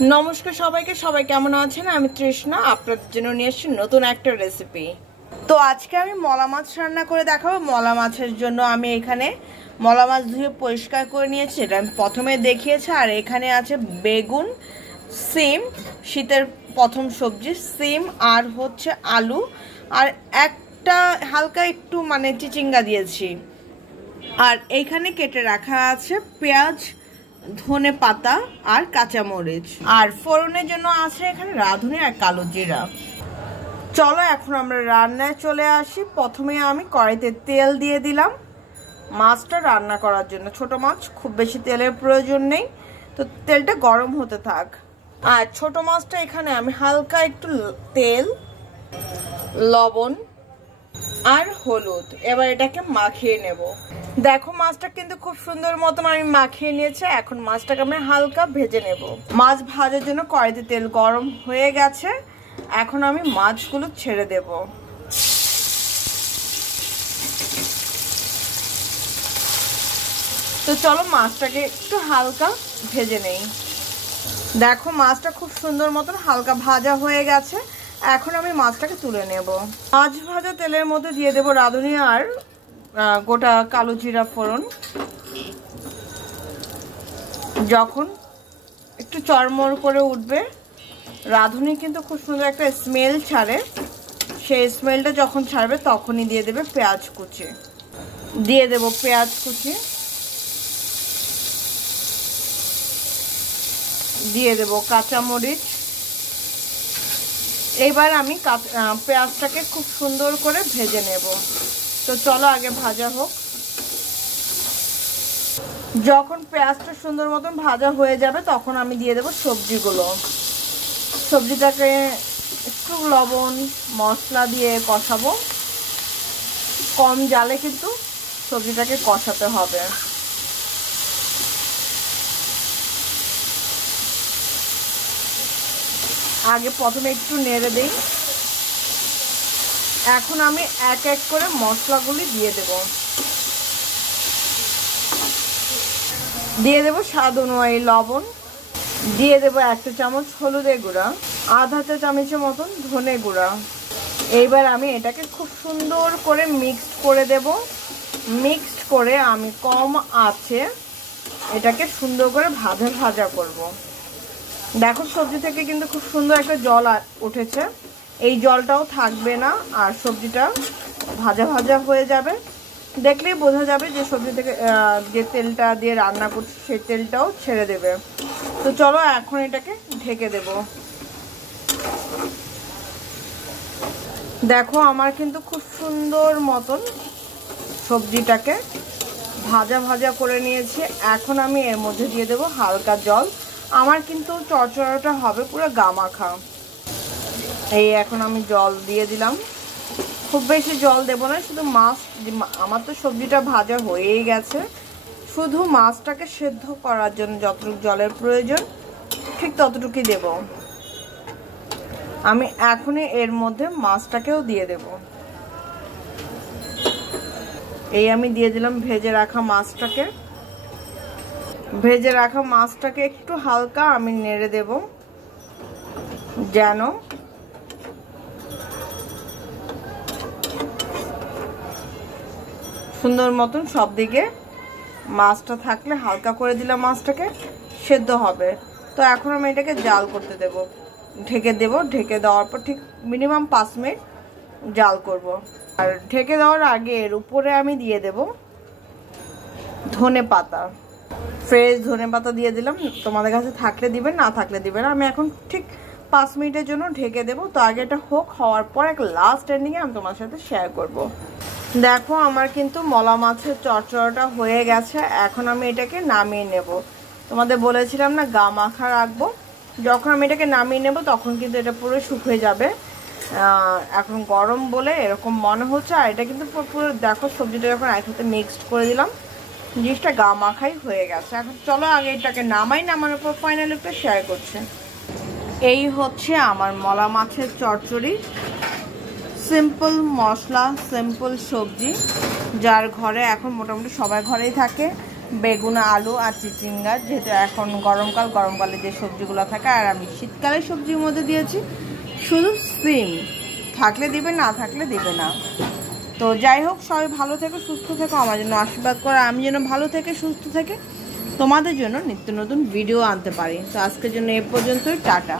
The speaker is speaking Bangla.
নমস্কার সবাইকে, সবাই কেমন আছেন? আমি তৃষ্ণা, আপনাদের জন্য নিয়ে এসেছি নতুন একটা রেসিপি। তো আজকে আমি মলা মাছ রান্না করে দেখাবো। মলা মাছের জন্য আমি এখানে মলা মাছ ধুয়ে পরিষ্কার করে নিয়েছি, এটা আমি প্রথমে দেখিয়েছি। আর এখানে আছে বেগুন, সিম, শীতের প্রথম সবজি, সিম, আর হচ্ছে আলু, আর একটা হালকা একটু চিচিঙ্গা দিয়েছি। আর এইখানে কেটে রাখা আছে পেঁয়াজ, ধনে পাতা আর কাঁচামরিচ। আর ফোড়নের জন্য আছে এখানে রাঁধুনি আর কালো জিরা। চলো এখন আমরা রান্নায় চলে আসি। প্রথমে আমি কড়াইতে তেল দিয়ে দিলাম মাছটা রান্না করার জন্য। ছোট মাছ, খুব বেশি তেলের প্রয়োজন নেই, তো তেলটা গরম হতে থাক। আর ছোট মাছটা এখানে আমি হালকা একটু তেল, লবণ আর হলুদ, এবার এটাকে মাখিয়ে নেব। দেখো মাছটা কিন্তু খুব সুন্দর মতন আমি মাখিয়ে নিয়েছি। এখন মাছটাকে আমি হালকা ভেজে নেব। মাছ ভাজার জন্য কড়াইতে তেল গরম হয়ে গেছে, এখন আমি মাছগুলো ছেড়ে দেব। তো চলো মাছটাকে একটু হালকা ভেজে নেই। দেখো মাছটা খুব সুন্দর মতন হালকা ভাজা হয়ে গেছে, এখন আমি মাছটাকে তুলে নেব। মাছ ভাজা তেলের মধ্যে দিয়ে দেব রাঁধুনি আর গোটা কালো জিরা ফোড়ন। যখন একটু চড়মড় করে উঠবে, রাঁধুনি কিন্তু খুব সুন্দর একটা স্মেল ছাড়ে, সেই স্মেলটা যখন ছাড়বে তখনই দিয়ে দেবে পেঁয়াজ কুচি। দিয়ে দেব পেঁয়াজ কুচি, দিয়ে দেব কাঁচামরিচ। এবার আমি পেঁয়াজটাকে খুব সুন্দর করে ভেজে নেব। তো চলো আগে ভাজা হোক। যখন পেঁয়াজটা সুন্দর মতন ভাজা হয়ে যাবে তখন আমি দিয়ে দেব সবজিগুলো। সবজিটাকে একটু লবণ মশলা দিয়ে কষাবো। কম জালে কিন্তু সবজিটাকে কষাতে হবে। আগে প্রথমে একটু নেড়ে দেই। এখন আমি এক এক করে মশলাগুলি দিয়ে দেব। দিয়ে দেব স্বাদ অনুযায়ী লবণ, দিয়ে দেব 1 চামচ হলুদের গুঁড়া, আধা চা চামচের মতন ধনে গুঁড়া। এইবার আমি এটাকে খুব সুন্দর করে মিক্সড করে দেব। মিক্সড করে আমি কম আঁচে এটাকে সুন্দর করে ভাজা ভাজা করব। দেখো সবজি থেকে কিন্তু খুব সুন্দর একটা জল উঠেছে, এই জলটাও থাকবে না, আর সবজিটা ভাজা ভাজা হয়ে যাবে। দেখলেই বোঝা যাবে যে সবজি থেকে যে তেলটা দিয়ে রান্না করছি সেই তেলটাও ছেড়ে দেবে। তো চলো এখন এটাকে ঢেকে দেব। দেখো আমার কিন্তু খুব সুন্দর মতন সবজিটাকে ভাজা ভাজা করে নিয়েছি। এখন আমি এর মধ্যে দিয়ে দেব হালকা জল। আমার কিন্তু চড়চড়াটা হবে পুরো গামাখা। এই এখন আমি জল দিয়ে দিলাম। খুব বেশি জল দেব না, শুধু মাছ, আমার তো সবজিটা ভাজা হয়েই গেছে, শুধু মাছটাকে সেদ্ধ করার জন্য যতটুকু জলের প্রয়োজন ঠিক ততটুকুই দেব। আমি এখনই এর মধ্যে মাছটাকেও দিয়ে দেব। এই আমি দিয়ে দিলাম ভেজে রাখা মাছটাকে। ভেজে রাখা মাছটাকে একটু হালকা আমি নেড়ে দেব, যেন সুন্দর মতন সব দিকে মাছটা থাকলে হালকা করে দিলাম, মাছটাকে সেদ্ধ হবে। তো এখন আমি এটাকে জাল করতে দেব, ঢেকে দেব। ঢেকে দেওয়ার পর ঠিক মিনিমাম 5 মিনিট জাল করব। আর ঢেকে দেওয়ার আগে এর উপরে আমি দিয়ে দেব ধনে পাতা, ফ্রেশ ধনে পাতা দিয়ে দিলাম। তোমাদের কাছে থাকলে দিবেন, না থাকলে দিবেন। আমি এখন ঠিক 5 মিনিটের জন্য ঢেকে দেব। তো আগে এটা হওয়ার পর এক লাস্ট এন্ডিংয়ে আমি তোমার সাথে শেয়ার করব। দেখো আমার কিন্তু মলা মাছের চড়চড়াটা হয়ে গেছে, এখন আমি এটাকে নামিয়ে নেব। তোমাদের বলেছিলাম না গা মাখা রাখবো। যখন আমি এটাকে নামিয়ে নেব তখন কিন্তু এটা পুরো শুকিয়ে যাবে। এখন গরম বলে এরকম মনে হচ্ছে। আর এটা কিন্তু পুরো দেখো সবজিটা যখন একসাথে মিক্সড করে দিলাম, জিনিসটা গা মাখাই হয়ে গেছে। এখন চলো আগে এটাকে নামানোর উপর ফাইনাল লুকটা শেয়ার করছে। এই হচ্ছে আমার মলা মাছের চচ্চড়ি। সিম্পল মশলা, সিম্পল সবজি, যার ঘরে এখন মোটামুটি সবাই ঘরেই থাকে। বেগুন, আলু আর চিচিঙ্গা, যেহেতু এখন গরমকালে যে সবজিগুলো থাকে, আর আমি শীতকালের সবজির মধ্যে দিয়েছি শুধু সিম, থাকলে দিবে না থাকলে দিবে না। তো যাই হোক, সবাই ভালো থেকো, সুস্থ থেকো, আমার জন্য আশীর্বাদ করো, আমি যেন ভালো থেকে সুস্থ থেকে তোমাদের জন্য নিত্য নতুন ভিডিও আনতে পারি। তো আজকের জন্য এ পর্যন্তই, টাটা।